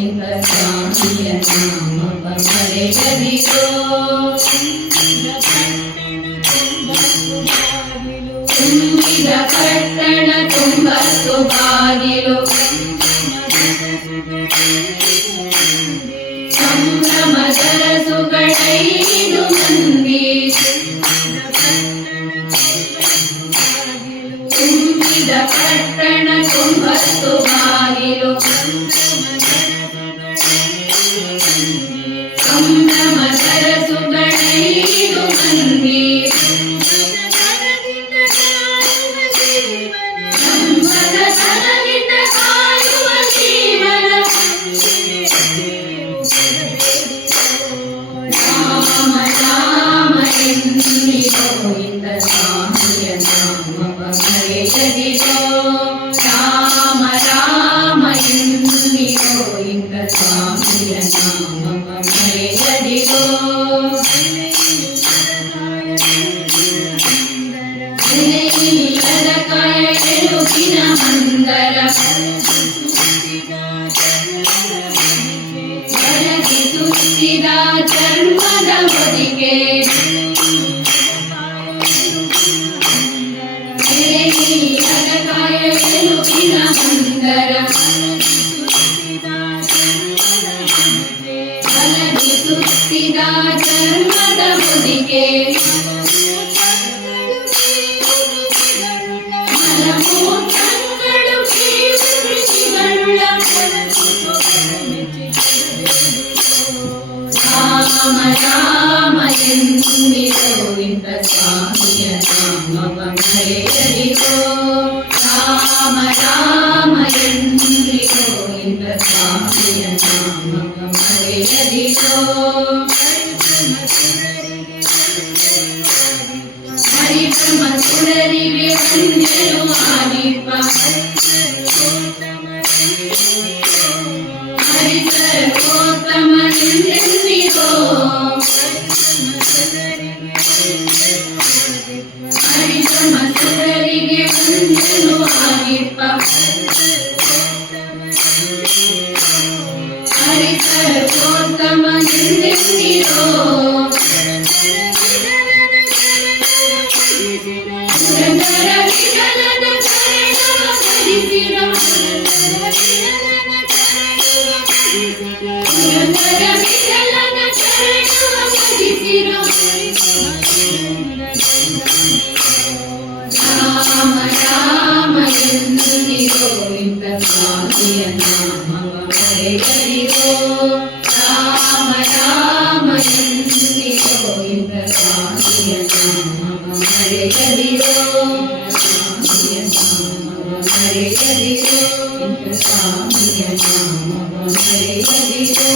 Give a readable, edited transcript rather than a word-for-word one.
ಇಂದ ಸ್ವಾಮಿಯ ನಾಮವ ಮರೆಯದಿರೋ. ತುಂಬಿದ ಪಟ್ಟಣ ತುಂಬತ್ತು ಬಾಗಿಲು ಸಂಭ್ರಮದರ ಸುಗಳೈದು ಮಂದಿ. ತುಂಬಿದ ಪಟ್ಟಣ ತುಂಬತ್ತು ಬಾಗಿಲು ಸಂಭ್ರಮದರ ಸುಗಳೈದು ಮಂದಿ. ಸಂಭ್ರಮದಿಂದ ಕಾಯುವ ಜೀವನ ರಾಮ ರಾಮ ಎನ್ನಿರೋ ಇಂದ ಸ್ವಾಮಿಯ ನಾಮವ ಮರೆಯದಿರೋ. ರಾಮ ರಾಮ ಎನ್ನಿರೋ ಇಂದ ಸ್ವಾಮಿಯ ನಾಮವ ಮರೆಯದಿರೋ. ಇಲ್ಲದ ಕಾಯ ಎಲುಬಿನ ಮಂದರ ಬೆಳಗಿ ಸುತ್ತಿದ ಚರ್ಮದ ಹೊದಿಕೆ. ಇಲ್ಲದ ಕಾಯ ಎಲುಬಿನ ಮಂದರ ಬೆಳಗಿ ಸುತ್ತಿದ ಚರ್ಮದ ಹೊದಿಕೆ. ಮಲಮೂತ್ರಗಳು ಕೀರ್ತಿಗಳುಳ್ಳ ರಾಮ ರಾಮ ಎನ್ನಿರೋ ಇಂದ ಸ್ವಾಮಿಯ ನಾಮವ ಮರೆಯದಿರೋ. ರಾಮ ರಾಮ ಎನ್ನಿರೋ ಇಂದ ಸ್ವಾಮಿಯ ನಾಮವ ಮರೆಯದಿರೋ. ಹರಿಬ್ರಹ್ಮ ಸುರರಿಗೆ ವಂದ್ಯನು ಆದಿಪ. ಹರಿಸರ್ವೋತ್ತಮನೆಂದೆನ್ನಿರೋ. ಹರಿಬ್ರಹ್ಮ ಸುರರಿಗೆ ವಂದ್ಯನು ಆದಿಪ. ಹರಿಸರ್ವೋತ್ತಮನೆಂದೆನ್ನಿರೋ. ಪುರಂದರ ವಿಠಲನ ಚರಣವ ಭಜಿಸಿರೋ. ಪುರಂದರ ವಿಠಲನ ಚರಣವ ಭಜಿಸಿರೋ. ರಾಮ ರಾಮ ಎನ್ನಿರೋ ಇಂದ ಸ್ವಾಮಿಯ ನಾಮವ ಮರೆಯದಿರೋ. ರಾಮ ರಾಮ ಎನ್ನಿರೋ ಇಂದ ಸ್ವಾಮಿಯ ನಾಮವ ಮರೆಯದಿರೋ. ಸ್ವಾಮಿಯ ನಾಮವ ಮರೆಯದಿರೋ. ಇಂದ ಸ್ವಾಮಿಯ ನಾಮವ ಮರೆಯದಿರೋ.